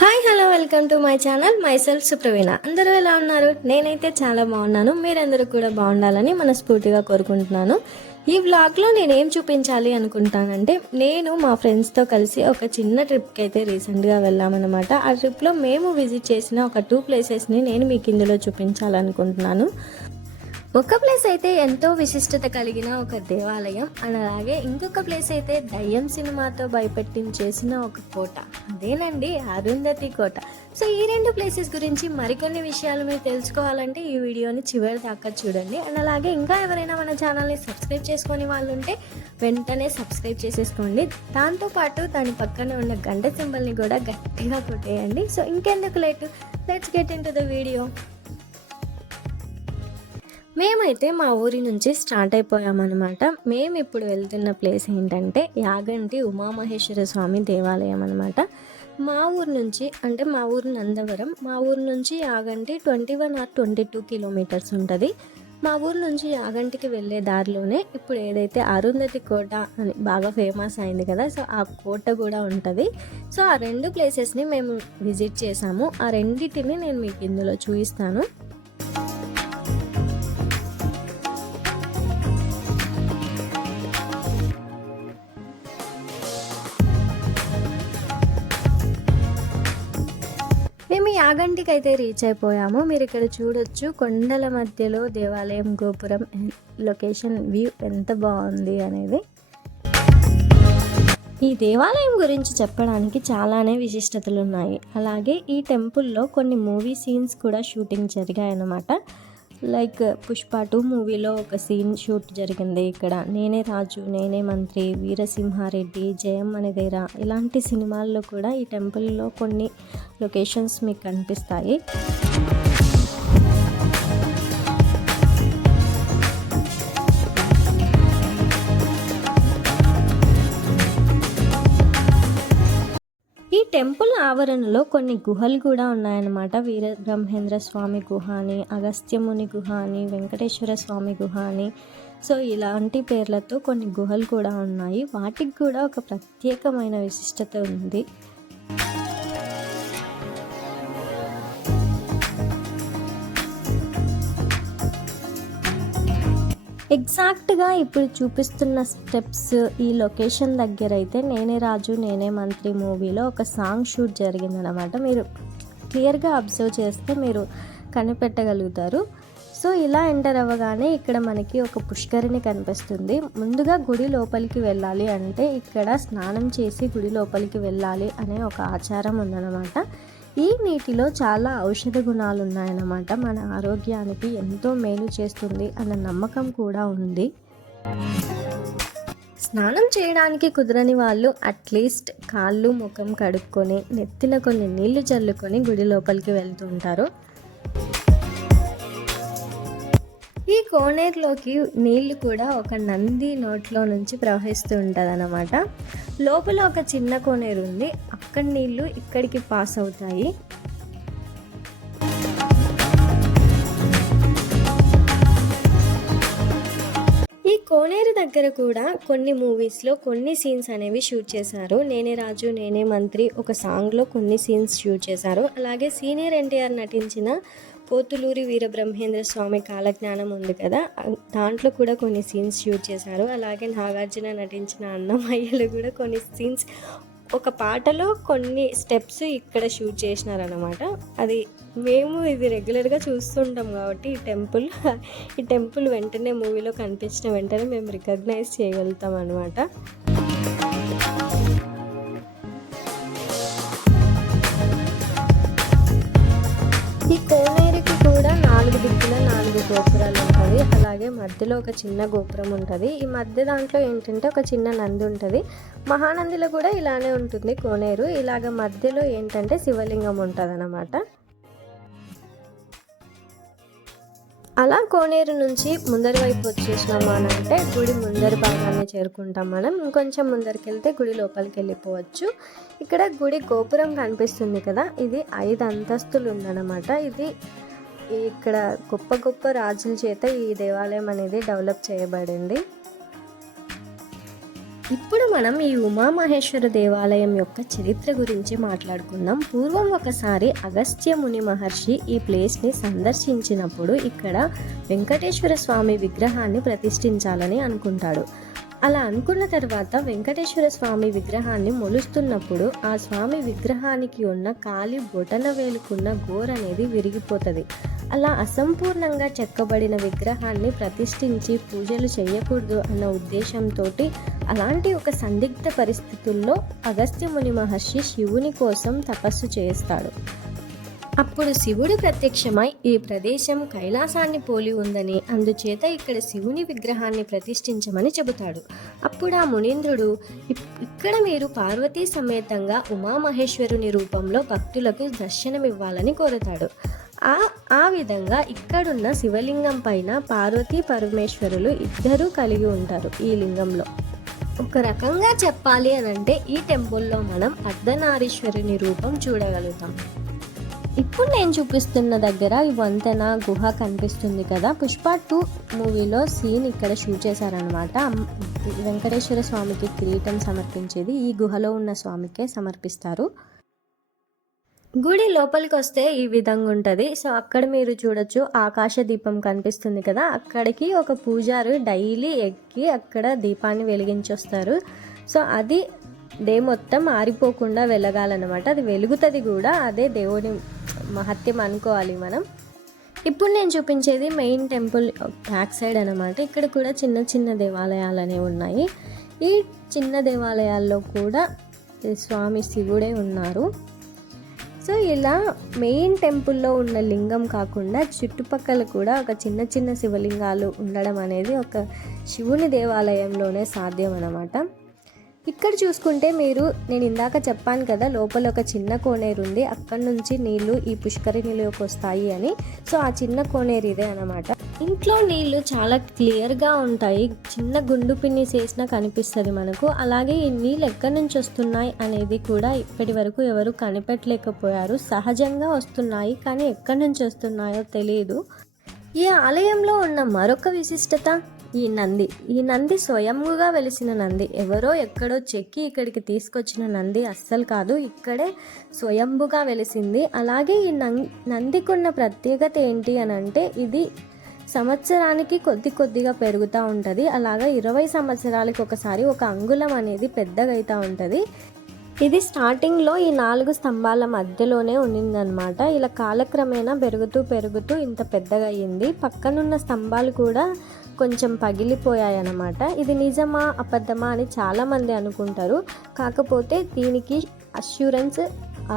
Hi hello welcome to my channel myself Supraveena. అందరూ ఎలా ఉన్నారు? నేనైతే చాలా బాగున్నాను. మీరందరూ కూడా బాగుండాలని మనస్ఫూర్తిగా కోరుకుంటున్నాను. ఈ వ్లాగ్లో నేనేం చూపించాలి అనుకుంటానంటే, నేను మా ఫ్రెండ్స్తో కలిసి ఒక చిన్న ట్రిప్కి అయితే రీసెంట్గా వెళ్ళామన్నమాట. ఆ ట్రిప్లో మేము విజిట్ చేసిన ఒక 2 ప్లేసెస్ని నేను మీకు ఇందులో చూపించాలనుకుంటున్నాను. ఒక ప్లేస్ అయితే ఎంతో విశిష్టత కలిగిన ఒక దేవాలయం, అలాగే ఇంకొక ప్లేస్ అయితే దయ్యం సినిమాతో భయపెట్టించేసిన ఒక కోట, అదేనండి అరుంధతి కోట. సో ఈ 2 ప్లేసెస్ గురించి మరికొన్ని విషయాలు మీరు తెలుసుకోవాలంటే ఈ వీడియోని చివరి దాకా చూడండి. అండ్ అలాగే ఇంకా ఎవరైనా మన ఛానల్ని సబ్స్క్రైబ్ చేసుకొని వాళ్ళు ఉంటే వెంటనే సబ్స్క్రైబ్ చేసేసుకోండి. దాంతోపాటు దాని పక్కన ఉన్న గంట సింబల్ని కూడా గట్టిగా కొట్టేయండి. సో ఇంకెందుకు late, let's get in to the video. మేమైతే మా ఊరి నుంచి స్టార్ట్ అయిపోయామన్నమాట. మేము ఇప్పుడు వెళ్తున్న ప్లేస్ ఏంటంటే యాగంటి ఉమామహేశ్వర స్వామి దేవాలయం అనమాట. మా ఊరు నుంచి అంటే మా ఊరు నందవరం, మా ఊరు నుంచి యాగంటి 21 or 22 కిలోమీటర్స్ ఉంటుంది. మా ఊరు నుంచి యాగంటికి వెళ్ళే దారిలోనే ఇప్పుడు ఏదైతే అరుంధతి కోట అని బాగా ఫేమస్ అయింది కదా, సో ఆ కోట కూడా ఉంటుంది. సో ఆ 2 ప్లేసెస్ని మేము విజిట్ చేసాము. ఆ రెండింటిని నేను మీకు ఇందులో చూపిస్తాను. మేము యాగంటికి అయితే రీచ్ అయిపోయాము. మీరు ఇక్కడ చూడొచ్చు, కొండల మధ్యలో దేవాలయం గోపురం లొకేషన్ వ్యూ ఎంత బాగుంది అనేది. ఈ దేవాలయం గురించి చెప్పడానికి చాలానే విశిష్టతలు ఉన్నాయి. అలాగే ఈ టెంపుల్లో కొన్ని మూవీ సీన్స్ కూడా షూటింగ్ జరిగాయన్నమాట. లైక్ పుష్ప 2 మూవీలో ఒక సీన్ షూట్ జరిగింది ఇక్కడ. నేనే రాజు, నేనే మంత్రి, వీరసింహారెడ్డి, జయం అనేదేరా, ఇలాంటి సినిమాల్లో కూడా ఈ టెంపుల్లో కొన్ని లొకేషన్స్ మీకు కనిపిస్తాయి. ఈ టెంపుల్ ఆవరణలో కొన్ని గుహలు కూడా ఉన్నాయన్నమాట. వీరబ్రహ్మేంద్ర స్వామి గుహ అని, అగస్త్యముని గుహ అని, వెంకటేశ్వర స్వామి గుహ అని, సో ఇలాంటి పేర్లతో కొన్ని గుహలు కూడా ఉన్నాయి. వాటికి కూడా ఒక ప్రత్యేకమైన విశిష్టత ఉంది. ఎగ్జాక్ట్గా ఇప్పుడు చూపిస్తున్న స్టెప్స్ ఈ లొకేషన్ దగ్గర అయితే నేనే రాజు నేనే మంత్రి మూవీలో ఒక సాంగ్ షూట్ జరిగిందనమాట. మీరు క్లియర్గా అబ్జర్వ్ చేస్తే మీరు కనిపెట్టగలుగుతారు. సో ఇలా ఎంటర్ అవ్వగానే ఇక్కడ మనకి ఒక పుష్కరిణి కనిపిస్తుంది. ముందుగా గుడి లోపలికి వెళ్ళాలి అంటే ఇక్కడ స్నానం చేసి గుడి లోపలికి వెళ్ళాలి అనే ఒక ఆచారం ఉందన్నమాట. ఈ నీటిలో చాలా ఔషధ గుణాలు ఉన్నాయన్నమాట. మన ఆరోగ్యానికి ఎంతో మేలు చేస్తుంది అన్న నమ్మకం కూడా ఉంది. స్నానం చేయడానికి కుదరని వాళ్ళు అట్లీస్ట్ కాళ్ళు ముఖం కడుక్కొని నెత్తిన కొన్ని నీళ్లు చల్లుకొని గుడి లోపలికి వెళ్తుంటారు. ఈ కోనేరులోకి నీళ్లు కూడా ఒక నంది నోట్లో నుంచి ప్రవహిస్తూ ఉంటుంది అన్నమాట. లోపల ఒక చిన్న కోనేరు ఉంది, అక్కడ నీళ్లు ఇక్కడికి పాస్ అవుతాయి. ఈ కోనేరు దగ్గర కూడా కొన్ని మూవీస్లో కొన్ని సీన్స్ అనేవి షూట్ చేశారు. నేనే రాజు నేనే మంత్రి ఒక సాంగ్లో కొన్ని సీన్స్ షూట్ చేశారు. అలాగే సీనియర్ ఎన్టీఆర్ నటించిన పోతులూరి వీరబ్రహ్మేంద్ర స్వామి కాలజ్ఞానం ఉంది కదా, దాంట్లో కూడా కొన్ని సీన్స్ షూట్ చేశారు. అలాగే నాగార్జున నటించిన అన్నమయ్యలో కూడా కొన్ని సీన్స్, ఒక పాటలో కొన్ని స్టెప్స్ ఇక్కడ షూట్ చేసినారనమాట. అది మేము ఇది రెగ్యులర్గా చూస్తుంటాం కాబట్టి ఈ టెంపుల్ వెంటనే మూవీలో కనిపించిన వెంటనే మేము రికగ్నైజ్ చేయగలుగుతాం అనమాట. ఈ కోనేరుకి కూడా 4 దిక్కుల 4 గోపురాలు ఉంటుంది. అలాగే మధ్యలో ఒక చిన్న గోపురం ఉంటుంది. ఈ మధ్య దాంట్లో ఏంటంటే ఒక చిన్న నంది ఉంటుంది. మహానందిలో కూడా ఇలానే ఉంటుంది కోనేరు. ఇలాగ మధ్యలో ఏంటంటే శివలింగం ఉంటుంది అన్నమాట. అలా కోనేరు నుంచి ముందరి వైపు వచ్చేసినాము అని అంటే గుడి ముందరి భాగాన్ని చేరుకుంటాం మనం. ఇంకొంచెం ముందరికి వెళ్తే గుడి లోపలికి వెళ్ళిపోవచ్చు. ఇక్కడ గుడి గోపురం కనిపిస్తుంది కదా, ఇది 5 అంతస్తులు ఉందన్నమాట. ఇది ఇక్కడ గొప్ప గొప్ప రాజుల చేత ఈ దేవాలయం అనేది డెవలప్ చేయబడింది. ఇప్పుడు మనం ఈ ఉమామహేశ్వర దేవాలయం యొక్క చరిత్ర గురించి మాట్లాడుకుందాం. పూర్వం ఒకసారి అగస్త్య ముని మహర్షి ఈ ప్లేస్ని సందర్శించినప్పుడు ఇక్కడ వెంకటేశ్వర స్వామి విగ్రహాన్ని ప్రతిష్ఠించాలని అనుకుంటాడు. అలా అనుకున్న తర్వాత వెంకటేశ్వర స్వామి విగ్రహాన్ని మొలుస్తున్నప్పుడు ఆ స్వామి విగ్రహానికి ఉన్న కాలి బొటన వేలుకున్న గోర్ అనేది విరిగిపోతుంది. అలా అసంపూర్ణంగా చెక్కబడిన విగ్రహాన్ని ప్రతిష్ఠించి పూజలు చేయకూడదు అన్న ఉద్దేశంతో అలాంటి ఒక సందిగ్ధ పరిస్థితుల్లో అగస్త్య ముని మహర్షి శివుని కోసం తపస్సు చేస్తాడు. అప్పుడు శివుడు ప్రత్యక్షమై ఈ ప్రదేశం కైలాసాన్ని పోలి ఉందని, అందుచేత ఇక్కడ శివుని విగ్రహాన్ని ప్రతిష్ఠించమని చెబుతాడు. అప్పుడు ఆ మునీంద్రుడు, ఇక్కడ మీరు పార్వతీ సమేతంగా ఉమామహేశ్వరుని రూపంలో భక్తులకు దర్శనమివ్వాలని కోరతాడు. ఆ విధంగా ఇక్కడున్న శివలింగం పైన పార్వతీ పరమేశ్వరులు ఇద్దరూ కలిగి ఉంటారు. ఈ లింగంలో ఒక రకంగా చెప్పాలి అనంటే ఈ టెంపుల్లో మనం అర్ధనారీశ్వరుని రూపం చూడగలుగుతాం. ఇప్పుడు నేను చూపిస్తున్న దగ్గర ఈ వంతెన గుహ కనిపిస్తుంది కదా, పుష్ప 2 మూవీలో సీన్ ఇక్కడ షూట్ చేశారనమాట. వెంకటేశ్వర స్వామికి కిరీటం సమర్పించేది ఈ గుహలో ఉన్న స్వామికే సమర్పిస్తారు. గుడి లోపలికి వస్తే ఈ విధంగా ఉంటుంది. సో అక్కడ మీరు చూడొచ్చు ఆకాశ దీపం కనిపిస్తుంది కదా, అక్కడికి ఒక పూజారు డైలీ ఎక్కి అక్కడ దీపాన్ని వెలిగించొస్తారు. సో అది డే మొత్తం ఆరిపోకుండా వెలగాలన్నమాట. అది వెలుగుతుంది కూడా, అదే దేవుని మహత్యం అనుకోవాలి మనం. ఇప్పుడు నేను చూపించేది మెయిన్ టెంపుల్ బ్యాక్ సైడ్ అనమాట. ఇక్కడ కూడా చిన్న చిన్న దేవాలయాలు అనేవి ఉన్నాయి. ఈ చిన్న దేవాలయాల్లో కూడా స్వామి శివుడే ఉన్నారు. సో ఇలా మెయిన్ టెంపుల్లో ఉన్న లింగం కాకుండా చుట్టుపక్కల కూడా ఒక చిన్న చిన్న శివలింగాలు ఉండడం అనేది ఒక శివుని దేవాలయంలోనే సాధ్యం అన్నమాట. ఇక్కడ చూసుకుంటే నేను ఇందాక చెప్పాను కదా, లోపల ఒక చిన్న కోనేరు ఉంది, అక్కడ నుంచి నీళ్లు ఈ పుష్కరిణిలోకి వస్తాయి అని. సో ఆ చిన్న కోనేరు ఇదే అనమాట. ఇంట్లో నీళ్లు చాలా క్లియర్గా ఉంటాయి, చిన్న గుండు పిన్ని చేసినా కనిపిస్తుంది మనకు. అలాగే ఈ నీళ్ళు ఎక్కడి నుంచి వస్తున్నాయి అనేది కూడా ఇప్పటి వరకు ఎవరు కనిపెట్టలేకపోయారు. సహజంగా వస్తున్నాయి, కానీ ఎక్కడి నుంచి వస్తున్నాయో తెలియదు. ఈ ఆలయంలో ఉన్న మరొక విశిష్టత ఈ నంది స్వయంగా వెలిసిన నంది. ఎవరో ఎక్కడో చెక్కి ఇక్కడికి తీసుకొచ్చిన నంది అస్సలు కాదు, ఇక్కడే స్వయంభుగా వెలిసింది. అలాగే ఈ నందికున్న ప్రత్యేకత ఏంటి అని అంటే, ఇది సంవత్సరానికి కొద్దిగా పెరుగుతూ ఉంటుంది. అలాగా 20 సంవత్సరాలకి ఒకసారి ఒక అంగుళం అనేది పెద్దగా అవుతూ ఉంటుంది. ఇది స్టార్టింగ్లో ఈ 4 స్తంభాల మధ్యలోనే ఉన్నిందనమాట. ఇలా కాలక్రమేణా పెరుగుతూ ఇంత పెద్దగా అయ్యింది. పక్కనున్న స్తంభాలు కూడా కొంచెం పగిలిపోయాయి అన్నమాట. ఇది నిజమా అబద్ధమా అని చాలామంది అనుకుంటారు. కాకపోతే దీనికి అష్యూరెన్స్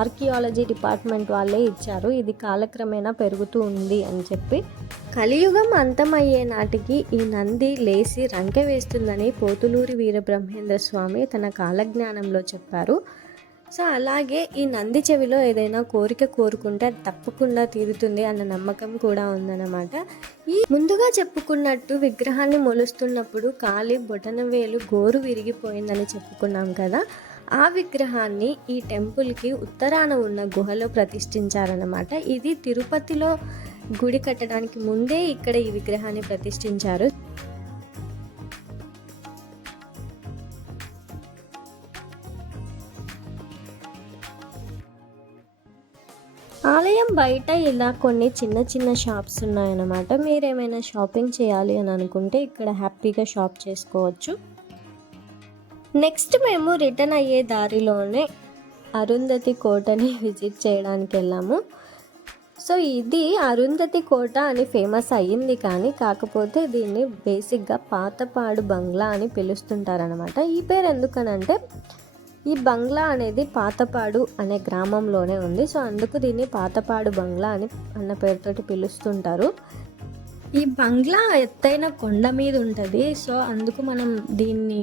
ఆర్కియాలజీ డిపార్ట్మెంట్ వాళ్ళే ఇచ్చారు, ఇది కాలక్రమేణా పెరుగుతూ ఉంది అని చెప్పి. కలియుగం అంతమయ్యే నాటికి ఈ నంది లేచి రంకె వేస్తుందని పోతులూరి వీరబ్రహ్మేంద్ర స్వామి తన కాలజ్ఞానంలో చెప్పారు. సో అలాగే ఈ నంది చెవిలో ఏదైనా కోరిక కోరుకుంటే అది తప్పకుండా తీరుతుంది అన్న నమ్మకం కూడా ఉందన్నమాట. ఈ ముందుగా చెప్పుకున్నట్టు విగ్రహాన్ని మొలుస్తున్నప్పుడు కాలి బొటన వేలు గోరు విరిగిపోయిందని చెప్పుకున్నాం కదా, ఆ విగ్రహాన్ని ఈ టెంపుల్కి ఉత్తరాన ఉన్న గుహలో ప్రతిష్ఠించారన్నమాట. ఇది తిరుపతిలో గుడి కట్టడానికి ముందే ఇక్కడ ఈ విగ్రహాన్ని ప్రతిష్ఠించారు. ఆలయం బయట ఇలా కొన్ని చిన్న చిన్న షాప్స్ ఉన్నాయన్నమాట. మీరేమైనా షాపింగ్ చేయాలి అని అనుకుంటే ఇక్కడ హ్యాపీగా షాప్ చేసుకోవచ్చు. నెక్స్ట్ మేము రిటర్న్ అయ్యే దారిలోనే అరుంధతి కోటని విజిట్ చేయడానికి వెళ్ళాము. సో ఇది అరుంధతి కోట అని ఫేమస్ అయ్యింది, కానీ కాకపోతే దీన్ని బేసిక్గా పాతపాడు బంగ్లా అని పిలుస్తుంటారనమాట. ఈ పేరు ఎందుకనంటే ఈ బంగ్లా అనేది పాతపాడు అనే గ్రామంలోనే ఉంది. సో అందుకు దీన్ని పాతపాడు బంగ్లా అన్న పేరుతోటి పిలుస్తుంటారు. ఈ బంగ్లా ఎత్తైన కొండ మీద ఉంటుంది. సో అందుకు మనం దీన్ని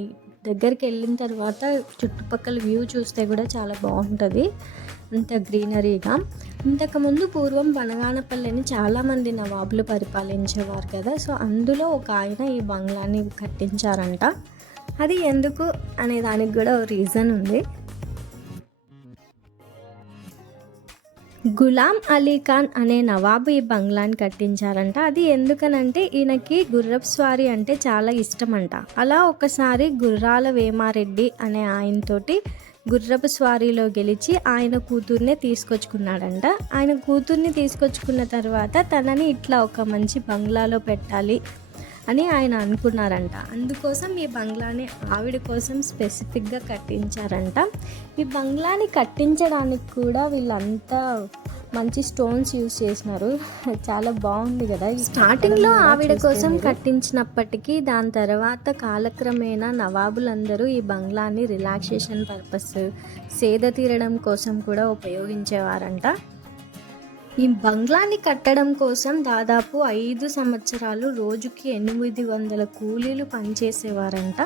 దగ్గరికి వెళ్ళిన తర్వాత చుట్టుపక్కల వ్యూ చూస్తే కూడా చాలా బాగుంటుంది, అంత గ్రీనరీగా. ఇంతకుముందు పూర్వం బనగానపల్లిని చాలామంది నవాబులు పరిపాలించేవారు కదా, సో అందులో ఒక ఆయన ఈ బంగ్లాని కట్టించారంట. అది ఎందుకు అనే దానికి కూడా ఒక రీజన్ ఉంది. గులాం అలీ ఖాన్ అనే నవాబు ఈ బంగ్లాని కట్టించారంట. అది ఎందుకనంటే ఈయనకి గుర్రపు స్వారీ అంటే చాలా ఇష్టమంట. అలా ఒకసారి గుర్రాల వేమారెడ్డి అనే ఆయనతోటి గుర్రపు స్వారీలో గెలిచి ఆయన కూతుర్నే తీసుకొచ్చుకున్నాడంట. ఆయన కూతుర్ని తీసుకొచ్చుకున్న తర్వాత తనని ఇట్లా ఒక మంచి బంగ్లాలో పెట్టాలి అని ఆయన అనుకున్నారంట. అందుకోసం ఈ బంగ్లాని ఆవిడ కోసం స్పెసిఫిక్గా కట్టించారంట. ఈ బంగ్లాని కట్టించడానికి కూడా వీళ్ళంతా మంచి స్టోన్స్ యూజ్ చేసినారు. చాలా బాగుంది కదా. స్టార్టింగ్లో ఆవిడ కోసం కట్టించినప్పటికీ దాని తర్వాత కాలక్రమేణా నవాబులందరూ ఈ బంగ్లాని రిలాక్సేషన్ పర్పస్, సేద తీరడం కోసం కూడా ఉపయోగించేవారంట. ఈ బంగ్లాని కట్టడం కోసం దాదాపు 5 సంవత్సరాలు రోజుకి 800 కూలీలు పనిచేసేవారంట.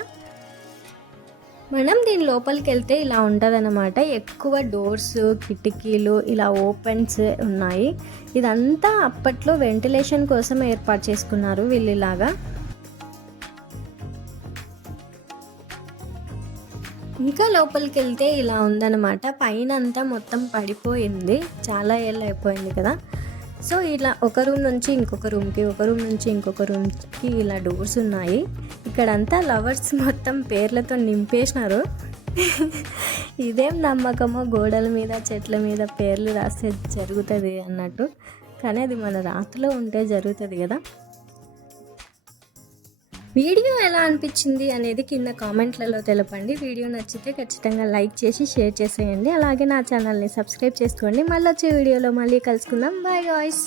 మనం దీని లోపలికి వెళ్తే ఇలా ఉంటుందన్నమాట. ఎక్కువ డోర్స్, కిటికీలు ఇలా ఓపెన్స్ ఉన్నాయి. ఇదంతా అప్పట్లో వెంటిలేషన్ కోసం ఏర్పాటు చేసుకున్నారు వీళ్ళలాగా. ఇంకా లోపలికి వెళ్తే ఇలా ఉందన్నమాట. పైన అంతా మొత్తం పడిపోయింది, చాలా ఏళ్ళు అయిపోయింది కదా. సో ఇలా ఒక రూమ్ నుంచి ఇంకొక రూమ్కి, ఒక రూమ్ నుంచి ఇంకొక రూమ్కి ఇలా డోర్స్ ఉన్నాయి. ఇక్కడంతా లవర్స్ మొత్తం పేర్లతో నింపేసినారు. ఇదేం నమ్మకమో గోడల మీద చెట్ల మీద పేర్లు రాస్తే జరుగుతుంది అన్నట్టు, కానీ అది మన రాతలో ఉంటే జరుగుతుంది కదా. వీడియో ఎలా అనిపించింది అనేది కింద కామెంట్లలో తెలపండి. వీడియో నచ్చితే ఖచ్చితంగా లైక్ చేసి షేర్ చేసేయండి. అలాగే నా ఛానల్ని సబ్స్క్రైబ్ చేసుకోండి. మళ్ళీ వచ్చే వీడియోలో మళ్ళీ కలుసుకుందాం. Bye guys.